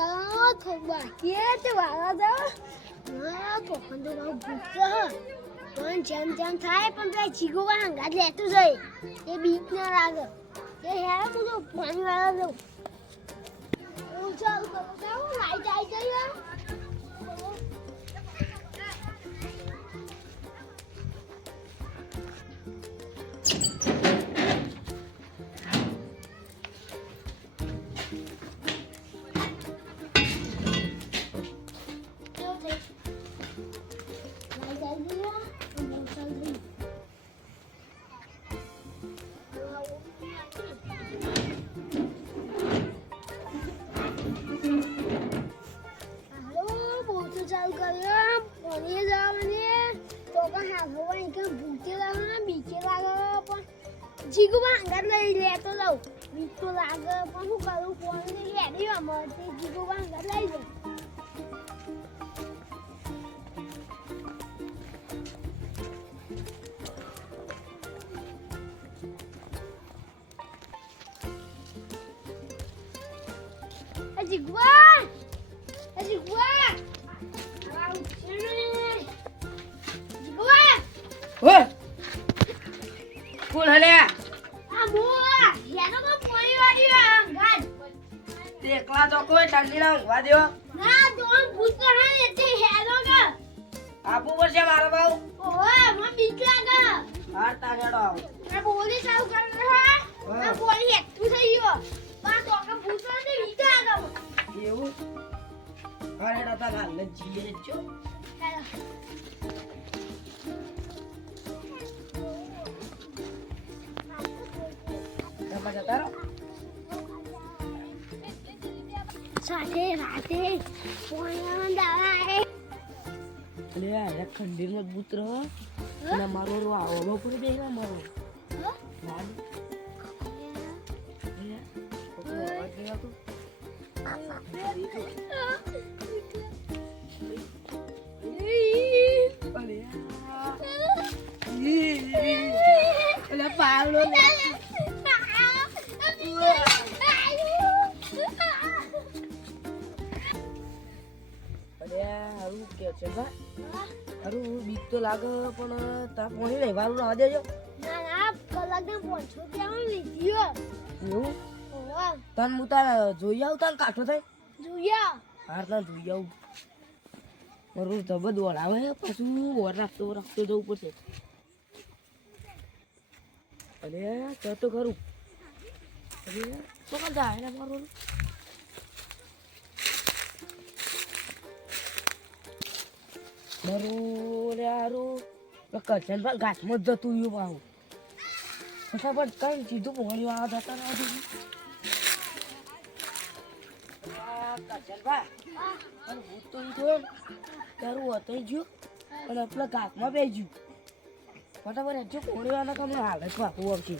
તો બાકી તે વાળા જાવ તો ખંડો ભૂખ પણ જેમ થાય પણ પેલા જીગોવા હંગાત લેતું જાય એ બીક ના લાગે એ હેરા બધું પાણી વાળા જાવ હું ચાલ કરો જાવ લાઈટ આવી જાય ચાલુ કર્યો પાણી જવાની તો કે હાલવા કે ભૂખે લાગે બીકે લાગે પણ જીગુમાં હંગાત લઈ લેતો જાઉં બીક તો લાગે પણ શું કરું પાણી લેડી અમારથી જીગુમાં હંગાત લઈ જાઉં જીગુआ ઓય કોણ હલે આ બોલા યાનો કો પોઈ વાડી અંગાત તે એકલા તો કોઈ ઠંડી ના ઊંઘવા દેવો ના દોન ભૂત હા ને તે હેલો કે આપુ પડશે મારો બાઉ ઓય મને બીક લાગે હાર તારેડો આવ આ બોલી ચાલુ કર હા આ બોલી હેઠું થઈ ગયો બા તો કે ભૂત ને બીક લાગે એવું હારેડો તા હાલ ને જીએ જો ચાલો મજા તારો સાથે રાતે પોણા દાવા લે આ ખંડીર માં બુત્ર અને મારો રો આવો પડી દે ના મારો વાડ અલે પાવલો હારું કે છે બા હારું બીક તો લાગે પણ તા પાણી લઈ વાળું રાવા દેજો ના ના કલાક ના 500 ત્યાં લીધીયો એવું ઓવા તન મુ તાર જોઈ આવ તન કાઠો થાય જોયા હાર તન જોઈ આવ મારું ધબ દોડાવે પાછું ઓર રાખતો જવું પડશે અરે તો કરું અરે તો કાં જાય ને મારું કચન પર ઘાસમાં જ જતું રહ્યું પાછું ફટાફટ કઈ સીધું પોણી વાળા જતા ના કચન ભાઈ ભૂત તો થયો તારું વતાઈ ગયું અને પેલા ઘાસમાં બે ગયું ફટાફટ જો પોણી વાળા તમને હાલત વાપવું આવશે